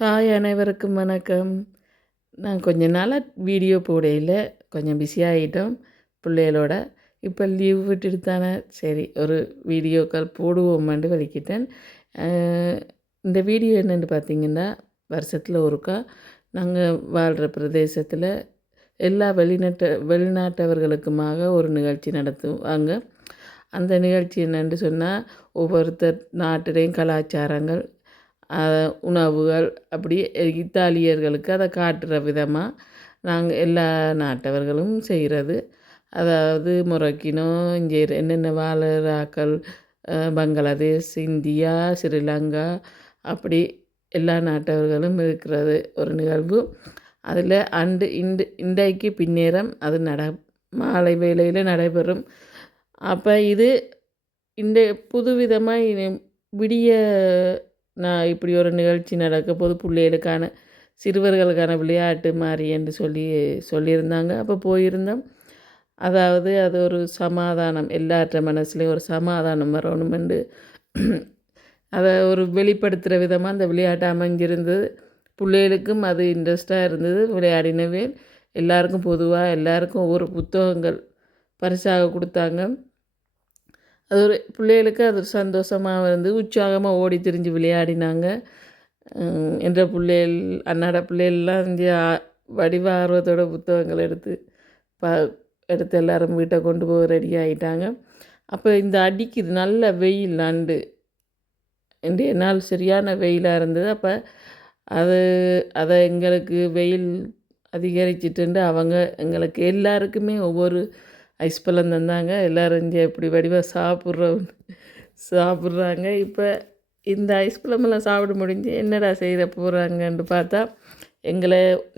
Hi அனைவருக்கும் வணக்கம். நான் கொஞ்ச நாளாக வீடியோ போடையில் கொஞ்சம் பிஸியாகிட்டோம் பிள்ளைகளோட. இப்போ லீவ் விட்டுட்டு தானே சரி ஒரு வீடியோக்கள் போடுவோம்மாண்டு வலிக்கிட்டேன். இந்த வீடியோ என்னென்னு பார்த்திங்கன்னா, வருஷத்தில் ஒருக்கா நாங்கள் வாழ்கிற பிரதேசத்தில் எல்லா வெளிநாட்டவர்களுக்குமாக ஒரு நிகழ்ச்சி நடத்துவாங்க. அந்த நிகழ்ச்சி என்னென்னு சொன்னால், ஒவ்வொருத்தர் நாட்டிலையும் கலாச்சாரங்கள் உணவுகள் அப்படி இத்தாலியர்களுக்கு அதை காட்டுற விதமாக நாங்கள் எல்லா நாட்டவர்களும் செய்கிறது. அதாவது மொரோக்கினோ, இங்கே என்னென்ன வாழறாக்கள், பங்களாதேஷ், இந்தியா, ஸ்ரீலங்கா அப்படி எல்லா நாட்டவர்களும் இருக்கிறது ஒரு நிகழ்வு. அதில் இன்றைக்கு பின்னேரம் அது மாலை வேளையில் நடைபெறும். அப்போ இது இந்த புதுவிதமாக விடிய நான் இப்படி ஒரு நிகழ்ச்சி நடக்க போது பிள்ளைகளுக்கான சிறுவர்களுக்கான விளையாட்டு மாதிரி என்று சொல்லியிருந்தாங்க. அப்போ போயிருந்தோம். அதாவது அது ஒரு சமாதானம், எல்லாற்ற மனசுலேயும் ஒரு சமாதானம் வரணுமெண்டு அதை ஒரு வெளிப்படுத்துகிற விதமாக அந்த விளையாட்டு அமைஞ்சிருந்தது. பிள்ளைகளுக்கும் அது இன்ட்ரெஸ்டாக இருந்தது. விளையாடினவே எல்லாருக்கும் பொதுவாக எல்லாருக்கும் ஒவ்வொரு புத்தகங்கள் பரிசாக கொடுத்தாங்க. அது ஒரு பிள்ளைகளுக்கு அது சந்தோஷமாக இருந்து உற்சாகமாக ஓடி திரிஞ்சு விளையாடினாங்க. என்ற பிள்ளைகள் அன்னாட பிள்ளைகள்லாம் இங்கே வடிவ ஆர்வத்தோட புத்தகங்கள் எடுத்து எல்லோரும் வீட்டை கொண்டு போக ரெடி ஆகிட்டாங்க. அப்போ இந்த அடிக்குது நல்ல வெயில் இன்றைய நாள் சரியான வெயிலாக இருந்தது. அப்போ அதை எங்களுக்கு வெயில் அதிகரிச்சிட்டு அவங்க எங்களுக்கு எல்லாருக்குமே ஒவ்வொரு ஐஸ் பழம் தந்தாங்க. எல்லோரும் இங்கே எப்படி வடிவாக சாப்பிட்றாங்க. இப்போ இந்த ஐஸ் பழமெல்லாம் சாப்பிட முடிஞ்சு என்னடா செய்ய போகிறாங்கன்னு பார்த்தா,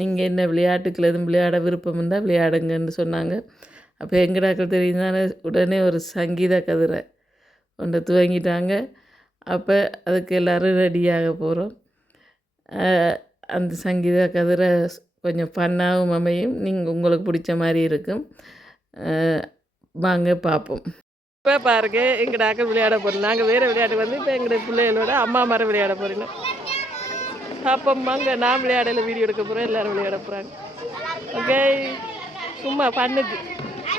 நீங்கள் என்ன விளையாட்டுக்கள் எதுவும் விளையாட விருப்பம் இருந்தால் விளையாடுங்கன்னு சொன்னாங்க. அப்போ எங்கடாக்கள் தெரியுதானே உடனே ஒரு சங்கீத கதிரை ஒன்று துவங்கிட்டாங்க. அப்போ அதுக்கு எல்லோரும் ரெடியாக போகிறோம். அந்த சங்கீத கதிரை கொஞ்சம் ஃபன்னாகவும் அமையும், உங்களுக்கு பிடிச்ச மாதிரி இருக்கும். வாங்க பார்ப்போம். இப்போ பாருங்க எங்கடாக்கள் விளையாட போகிறோம். நாங்கள் வேறு விளையாட்டு இப்போ எங்களுடைய பிள்ளைகளோட அம்மா மரம் விளையாட போகிறோம். அப்போ வாங்க நான் விளையாடல வீடியோ எடுக்க போகிறேன். எல்லோரும் விளையாட போகிறாங்க. ஓகே, சும்மா பண்ணுக்கு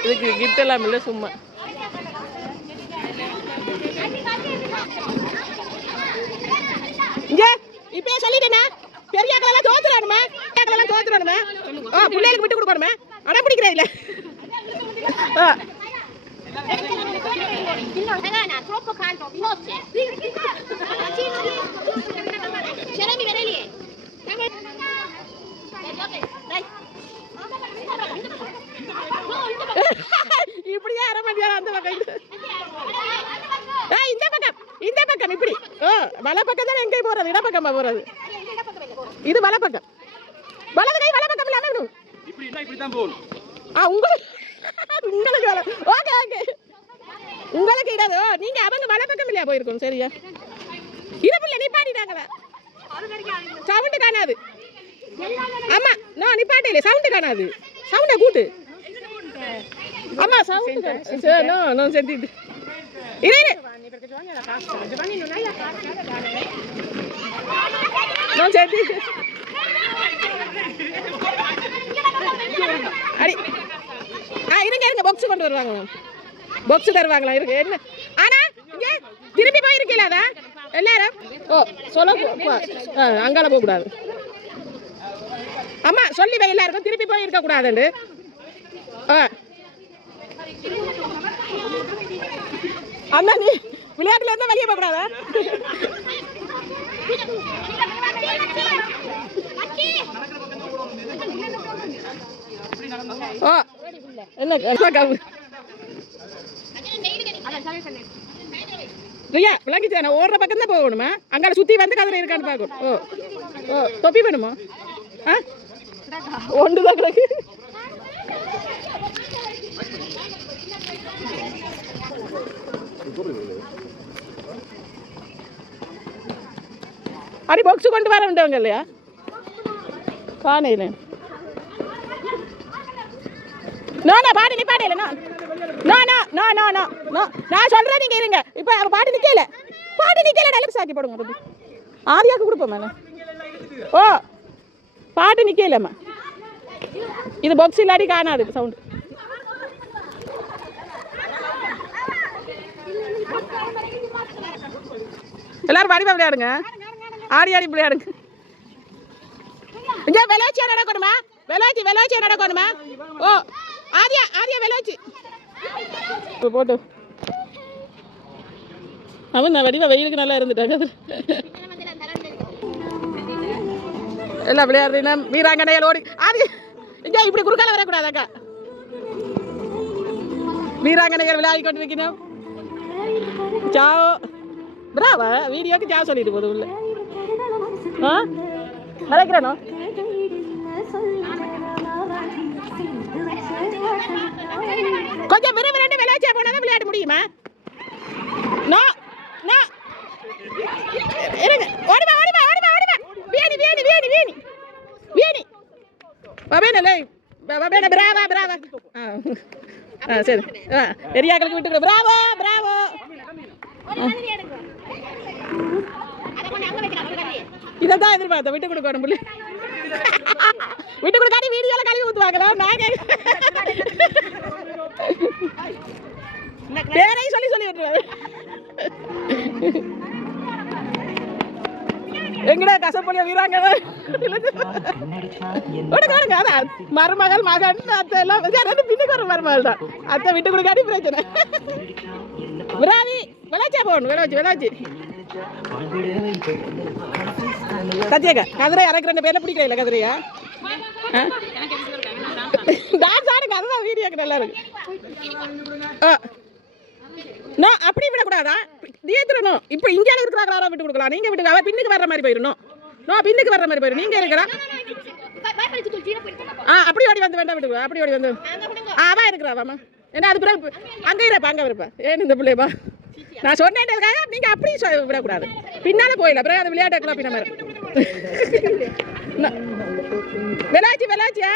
இதுக்கு கிட்டெல்லாம் இல்லை, சும்மா இங்கே இப்பயே சொல்லிட்டேன்னா பெரியாக்களெல்லாம் தோத்துறானுமே, தோத்துறானுமே, பிள்ளைகளுக்கு விட்டு கொடுக்கணுமே, ஆனால் பிடிக்கிறேன் இல்லை. troppo caldo, forse. Cerami Veneli. இப்படியே அரை மணி நேரம் அந்த பக்கம் இந்த பக்கம் இப்படி வலை பக்கம் தான் எங்கே போறது, இடப்பக்கமா போறது. இது வலை பக்கம், வலது கை வலை பக்கம் இல்லாம இப்படிதான் போகணும். உங்களுக்கு ஓகே ஓகே, உங்களுக்கு இடது நீங்க அவங்க வலை பக்கம் இல்லையா போயிருக்கோம். சரியா இது பிள்ளை நிப்பாட்டிட்டாங்களா, சவுண்டு காணாது. ஆமா நான் நிப்பாட்டே சவுண்டு காணாது, சவுண்டை கூட்டு. ஆமா சவுண்டு நான் செஞ்சுட்டு நான் செஞ்சு அடி இருங்க பாக்ஸ் கொண்டு வருவாங்க, பாக்ஸ் தருவாங்களா இருக்கு என்ன. ஆனா இங்கே திரும்பி போயிருக்கீங்களா அதான் எல்லாரும் அங்கால போக கூடாது. ஆமா சொல்லி வை எல்லாருக்கும் திருப்பி போய் இருக்க கூடாதுண்டு. அண்ணா நீ விளையாட்டுல இருந்தா வெளியே போக கூடாதா? என்ன விளங்கிச்சு, நான் ஓடுற பக்கம் தான் போகணுமா? அங்கால சுத்தி வந்து கதிரை இருக்கான்னு பார்க்கணும். தொப்பி வேணுமா? ஒன்றுதான் கிடக்கு. அடி பாக்ஸ் கொண்டு வர வேண்டவங்க இல்லையா காணையில்? பாட்டு நிப்பாட்டையில நான் சொல்றேன், நீங்க இருங்க. இப்ப பாட்டு நிக்கல டைலப் சாக்கி போடுங்க. ஆதியாக்கு கொடுப்போம் மேலே ஓ பாட்டு நிற்கலம்மா இது பாக்ஸ் இல்லாடி காணாது சவுண்டு எல்லாரும் வடிவா விளையாடுங்க ஆடி ஆடி விளையாடுங்க இங்கே விளையாச்சியா நடக்கணுமா விளையாச்சியா நடக்கணுமா ஓ ஆதியா விளையாச்சி போட்டு அவன் நான் வடிவா வெயிலுக்கு நல்லா இருந்துட்டாங்க எல்லாம் விளையாடுறீங்க வீராங்கனைகள் ஓடி ஆதி இங்கே இப்படி குறுக்கால வரக்கூடாதாக்கா வீராங்கனைகள் விளையாடி கொண்டு இருக்கணும் சாவோ பிராவா வீடியோக்கு சாவ சொல்லிட்டு போதும் உள்ள ஆ மறைக்கிறானோ கொஞ்சம் விரைவில் விளையாச்சியா போனால் விளையாட முடியுமா நோ நோ இருங்க ஓடிவா வீணி பபேனலே பபேன பிராவா சரி பெரியாக்களுக்கு விட்டு பிராவோ இதான் எதிர்பார்த்தேன் விட்டு கொடுக்கணும் புள்ளி விட்டு கொடுக்காட்டி வீடியோல கழுவி ஊற்றுவாங்களா நாங்க பேரையும் சொல்லி விட்டுருவாங்க எங்கடா கசப்பொழிய வீராங்க அதான் மருமகள் மகன் அத்தை எல்லாம் பின்னுக்கு ஒரு மருமகள் தான் அத்தை விட்டு கொடுக்காட்டி பிரச்சனை விராவி விளைச்சா போகணும் விளைச்சி சத்தியக்கா கதிரை அரைக்கிற பேர்ல பிடிக்கல கதிரையா டான்ஸ் ஆடுங்க அதுதான் வீடியோக்கு நல்லா இருக்கு நான் அப்படி விடக்கூடாதா ஏத்துறணும் இப்போ இந்தியாவில் இருக்கிறாங்களா விட்டு கொடுக்கலாம் நீங்க விட்டு பின்னுக்கு வர்ற மாதிரி போயிடணும் பின்னுக்கு வர்ற மாதிரி போயிடும் நீங்க இருக்கிறா அப்படி ஓடி வந்து வேண்டாம் விட்டு அப்படி ஓடி வந்து அவன் இருக்கிறாவாமா ஏன்னா அது பிறகு அங்கே இருப்பா அங்கே இருப்பா ஏன் இந்த பிள்ளைப்பா நான் சொன்னேன்றதுக்காக நீங்க அப்படி விடக்கூடாது பின்னால போயிடல பிறகு அது விளையாட்டுக்கலாம் பின்ன மாதிரி விளையாச்சியா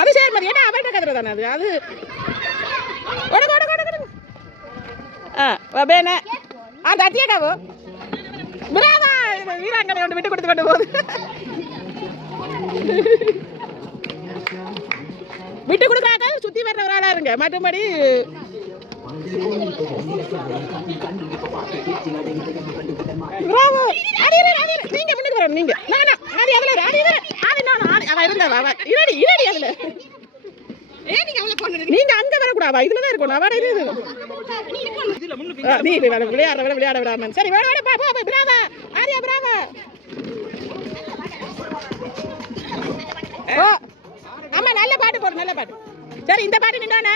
அது சரி மாதிரி ஏன்னா அவர்கிட்ட கதிரை தானே அது பேன தத்தியக்காவோ பிராவா வீராங்கனை ஒன்று விட்டு கொடுத்து கொண்டு போகுது விட்டு கொடுக்காத சுத்தி வர்ற ஒரு ஆளா இருங்க மற்றபடி நீங்க முன்னுக்கு வரணும் நீங்க நீங்க அங்க வரக்கூடாதா இதுலதான் இருக்கணும் அவட நீ விளையாட விடாம சரி பிராவா ஆரியா பிராவா ஓ ஆமா நல்ல பாட்டு போடு நல்ல பாட்டு சரி இந்த பாட்டு நின்றோனே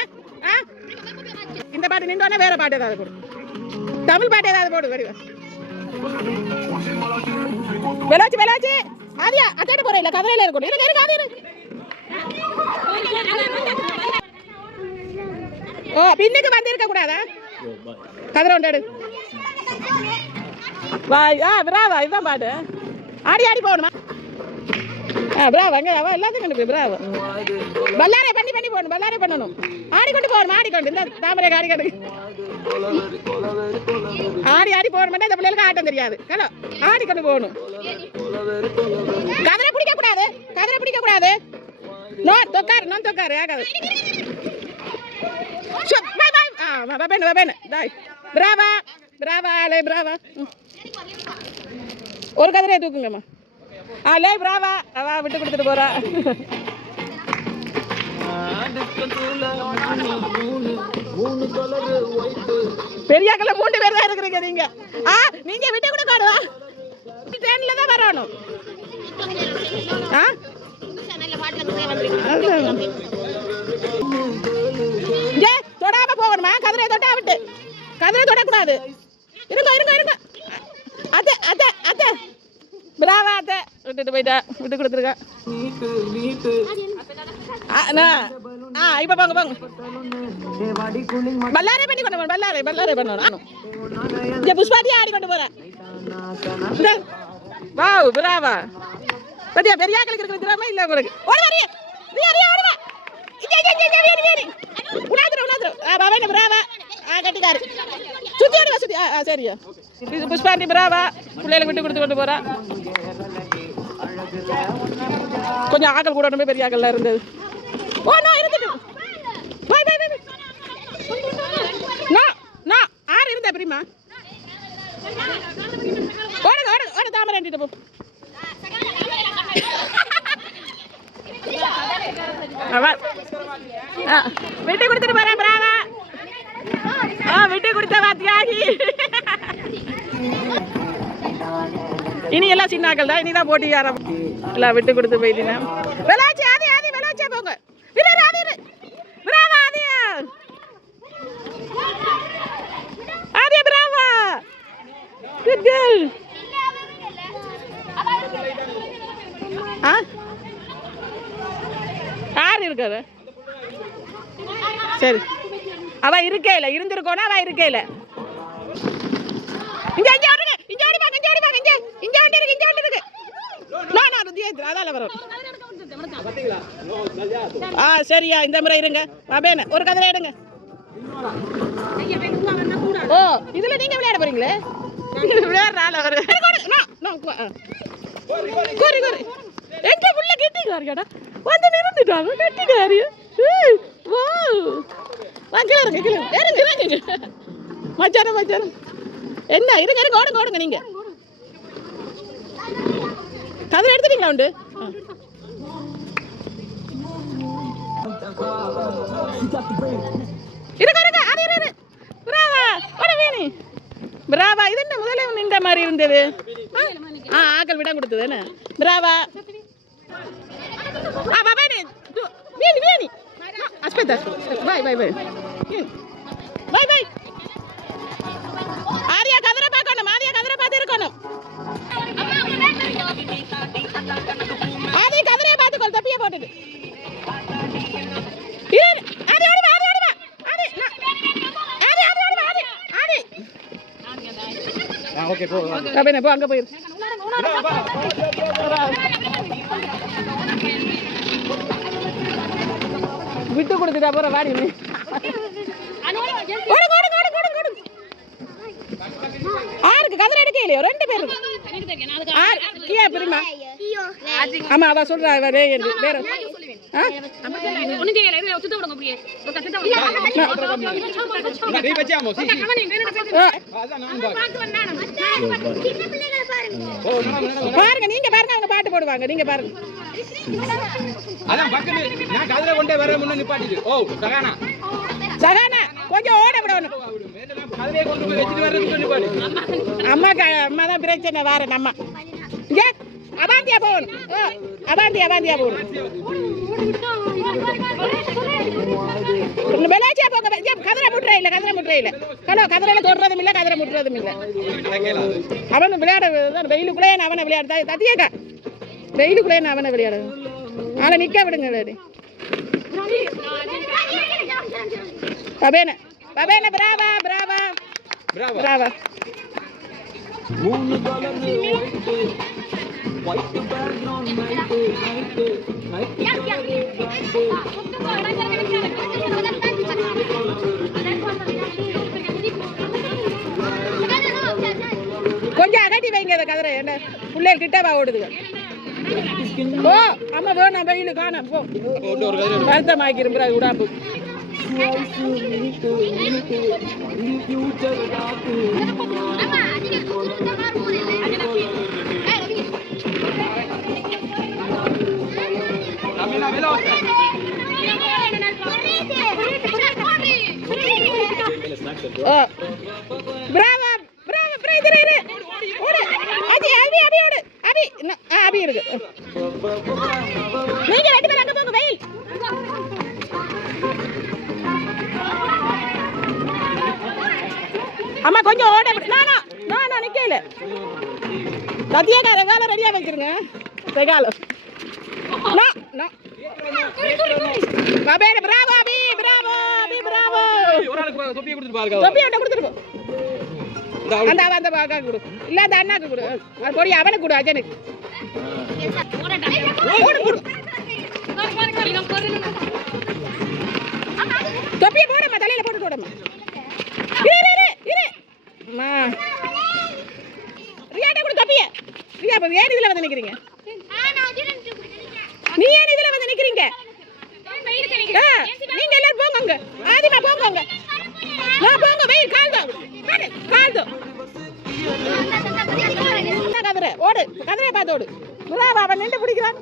இந்த பாட்டு நின்றோனே வேற பாட்டு ஏதாவது போடு தமிழ் பாட்டு ஏதாவது போடு வடிவா விளையாச்சு ஆதியா அத்தனை போற இல்ல கதிரையில இருக்கணும் இருங்க ஆதியா ஓ பின்னுக்கு வந்து இருக்க கூடாதா கதிரை ஒன்று வா பிராவா இதுதான் பாட்டு ஆடி போகணுமா பிராவா அங்கே அவ எல்லாத்தையும் கொண்டு போய் பிராவா பல்லாரே பண்ணி போகணும் பல்லாரே பண்ணணும் ஆடிக்கொண்டு போகணும் ஆடிக்கொண்டு இந்த தாமரை ஆடிக்கொண்டு ஆடி போகணும் இந்த பிள்ளைகளுக்கு ஆட்டம் தெரியாது ஹலோ ஆடிக்கொண்டு போகணும் கதிரை பிடிக்க கூடாது நோ தொக்காரு ஆகாது பிராவா ஒரு கதிரையை தூக்குங்கம்மா லே பிராவா அவ விட்டு கொடுத்துட்டு போறா பெரியாக்கள 3 பேர் தான் இருக்கிறீங்க நீங்க விட்டு கொடுக்காடுவா ட்ரெயின்ல தான் வரணும் தொடாம போகணுமா கதிரையை தொட்டா விட்டு கதிரை தொடக்கூடாது இருங்க அத்தை பிராவா அத்தை விட்டுட்டு போயிட்டா விட்டு கொடுத்துருக்கா இப்ப போங்க பல்லாரே பண்ணி கொண்டு போகணும் பல்லாரே பண்ணணும் புஷ்பாட்டியா ஆடி கொண்டு போறேன் வாவ் பிராவா பத்தியா பெரியாக்களுக்கு இருக்கிற திறமை இல்ல உங்களுக்கு ஓடி வரி நீ ஓடுவா உணாதுற பவன் பிராவா கட்டிக்காரு சுத்தி ஓடி சுத்தி சரியா இது புஷ்பாண்டி பிராவா பிள்ளைகளை விட்டு கொடுத்து கொண்டு போறா கொஞ்சம் ஆக்கள் கூட போய் பெரிய ஆக்கள்லாம் இருந்தது ஓ நான் இருந்துட்டு பை பை பை நோ ஆறு இருந்தா பிரிமா ஓடுங்க ஓடுங்க ஓட தாமரை அண்டிட்டு போ விட்டு கொடுத்துட்டு போறேன் பிராவா விட்டு கொடுத்த வாத்தியாகி இனி எல்லாம் சின்னாக்கள் தான் இனிதான் போட்டி யாரும் எல்லாம் விட்டு கொடுத்து போயிட்டீங்க விளாச்சி ஆதி ஆதி விளாச்சா போங்க பிராவா ஆதி ஆதி பிராவா குட் கேர்ள் யார் இருக்காரு சரி அவ இருக்கே இல்ல இருந்திருக்கோனா அவ இருக்கே இல்ல இங்க இங்க ஓடுங்க இங்க ஓடி வாங்க இங்க ஓடி வாங்க இங்க ஓடி இருக்கு நான் ருதியேந்திர அதால வரோம் சரியா இந்த முறை இருங்க பாபேன ஒரு கதிரை எடுங்க ஓ இதுல நீங்க விளையாட போறீங்களே விளையாடுறால வர கோரி கோரி எங்க புள்ள கெட்டிக்காரியாடா வந்து நிறுத்திட்டாங்க கெட்டிக்காரி வா வாங்க இருங்க மச்சாரம் என்ன இருங்க ஓடுங்க நீங்க கதிரை எடுத்துட்டீங்களா உண்டு இருங்க ஆறு பிராவா ஓட வேணி பிராவா இது என்ன முதல்ல நின்ற மாதிரி இருந்தது ஆக்கள் விட கொடுத்தது என்ன Brava Veni Asmita by Arya கதிரை பார்க்கணும் பார்த்து இருக்கணும் ஆதி கதிரையை பார்த்துக்கோ தப்பிய போட்டுட்டு ஓகே போ அங்க போயிரு விட்டு கொடுத்துட்டா போற வாடி ஆருக்கு கதிரை எடுக்க இல்லையோ 2 பேர் பிரிமா ஆமா அவ சொல்றா வேற பாருங்க நீங்க பாருங்க அவங்க பாட்டு போடுவாங்க நீங்க பாருங்க அதான் பக்கமே நான் கதிரை கொண்டே வர முன்ன நிப்பாட்டிடு ஓ சகானா கொஞ்சம் ஓட விடணும் கதிரையை கொண்டு போய் வெச்சிட்டு வரதுக்கு நிப்பாட்டி அம்மா தான் பிரச்சனை வார நம்ம இங்க அபாந்தியா போகணும் அபாந்தியா போகணும் விளையாச்சியா போங்க கதிரை முட்டுறையில கதிரையில தொடுறதும் இல்லை கதிரை முட்டுறதும் இல்லை அவன் விளையாட வெயிலுக்குள்ளே அவனை விளையாடுதா தத்தியக்கா வெயிலுக்குள்ளே அவனை விளையாடு ஆனா நிக்க விடுங்க பபேன பிராவா கொஞ்சம் அகட்டி வைங்க அந்த கதிரை என்ன பிள்ளைகள் கிட்டவா ஓடுதுங்க ஓ அம்மா வேணாம் வெயிலு காணாம் போ வருத்தமாக்கிரும்பா உடாம்பு பிராவா அபி இருக்கு நீங்க 2 பேரும் அங்க போங்க வெயில் அம்மா கொஞ்சம் ஓட நான் நிக்கல சத்தியக்கார கால ரெடியா வச்சிருங்க ரெகாலோ பாபேன பிராவோ அபி ஒரு ஆளுக்கு தொப்பியை கொடுத்துட்டு பாருங்க தொப்பியை கொடுத்துட்டு போ அந்த பாக்கா கொடு இல்ல அந்த அண்ணாக்கு கொடு அது கொடி அவனுக்கு கொடு அஜனுக்கு தொப்பி தொப்பியை போடமா, தலையில போட்டு போடமா. இரு அம்மா. ரியாட்ட கூட தொப்பிய. ரியா அப்ப ஏன் இதுல வந்து நிக்கிறீங்க? நீ ஏன் இதுல வந்து நிக்கிறீங்க? நீங்க எல்லாரும் போங்க அங்க. ஆதிமா போங்க அங்க. நான் போங்க வெயில் கால்தோ. கால்தோ. கதிரை ஓடு, கதிரையை பார்த்து ஓடு. பிராவோ, அவன் நின்று பிடிக்கிறான்.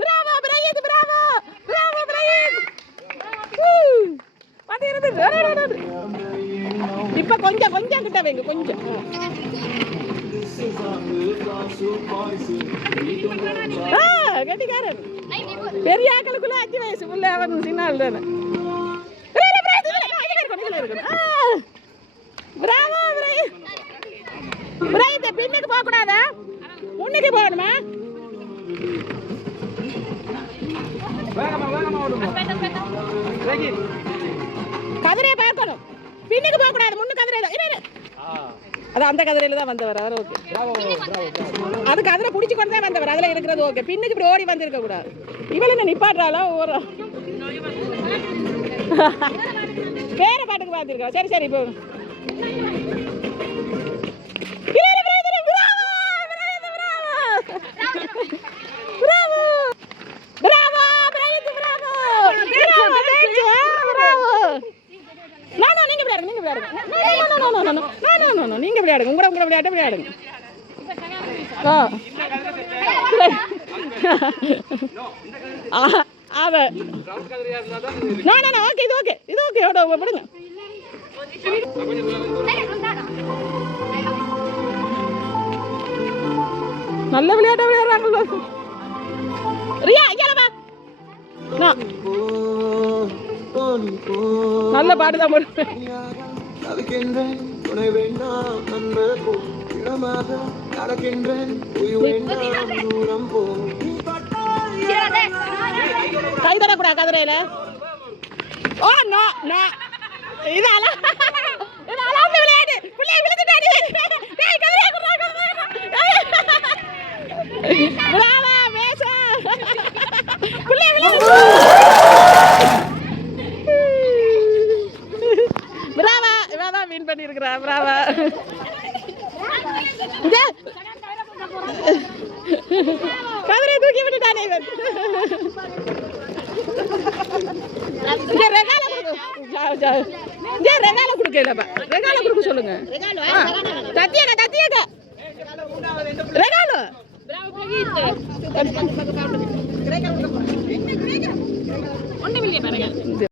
பிராவோ பிராயத், பிராவோ பிராவோ பிராயத். இப்ப கொஞ்சம் கொஞ்சம் கிட்ட வைங்க, கொஞ்சம். கட்டிக்காரன் பெரிய ஆக்களுக்குள்ள 5 வயசு புள்ள, அவன் சின்ன ஆள் தானே. பிராவோ பிராயத், பின்னுக்கு போக கூடாதா, முன்னுக்கு போகணுமா? கதிரையை பார்க்கணும், பின்னுக்கு போக கூடாது, முன்னு கதிரை தான். அது அந்த கதிரையில தான் வந்தவர் அவர். ஓகே, அது கதிரை பிடிச்சி கொண்டு தான் வந்தவர், அதுல இருக்கிறது ஓகே. பின்னுக்கு இப்படி ஓடி வந்திருக்க கூடாது. இவளுங்க நிப்பாட்டுறாளா ஒரு வேற பாட்டுக்கு பார்த்துருக்கா. சரி சரி இப்போ நீங்க விளையாடுங்க, உங்களை விளையாட்ட விளையாடுங்க. ஓகே இது ஓகே, இது ஓகே, விடுங்க. நல்ல விளையாட்ட விளையாடுறாங்களோ. ரியா இங்க வா. நல்ல பாட்டு தான் போடு. கை தரக்கூடா கதிரையில. ஓ நோ நோ, இது அலாந்து விளையாடு. பிள்ளை விழுந்துட்டாடி. டேய் கதிரையை குடுறா. பிராவா மேசா. பிள்ளை விழுந்து. பிராவா, இவன் தான் வின் பண்ணி இருக்கறா. பிராவா. கதிரை தூக்கி விட்டுட்டானே இவன். ரெகால கொடுக்கலப்பா, ரெகால கொடுக்க சொல்லுங்க. தத்தியக்கா தத்தியக்கா ரெகாலோ ஒன்றும் இல்லையா பாருங்க.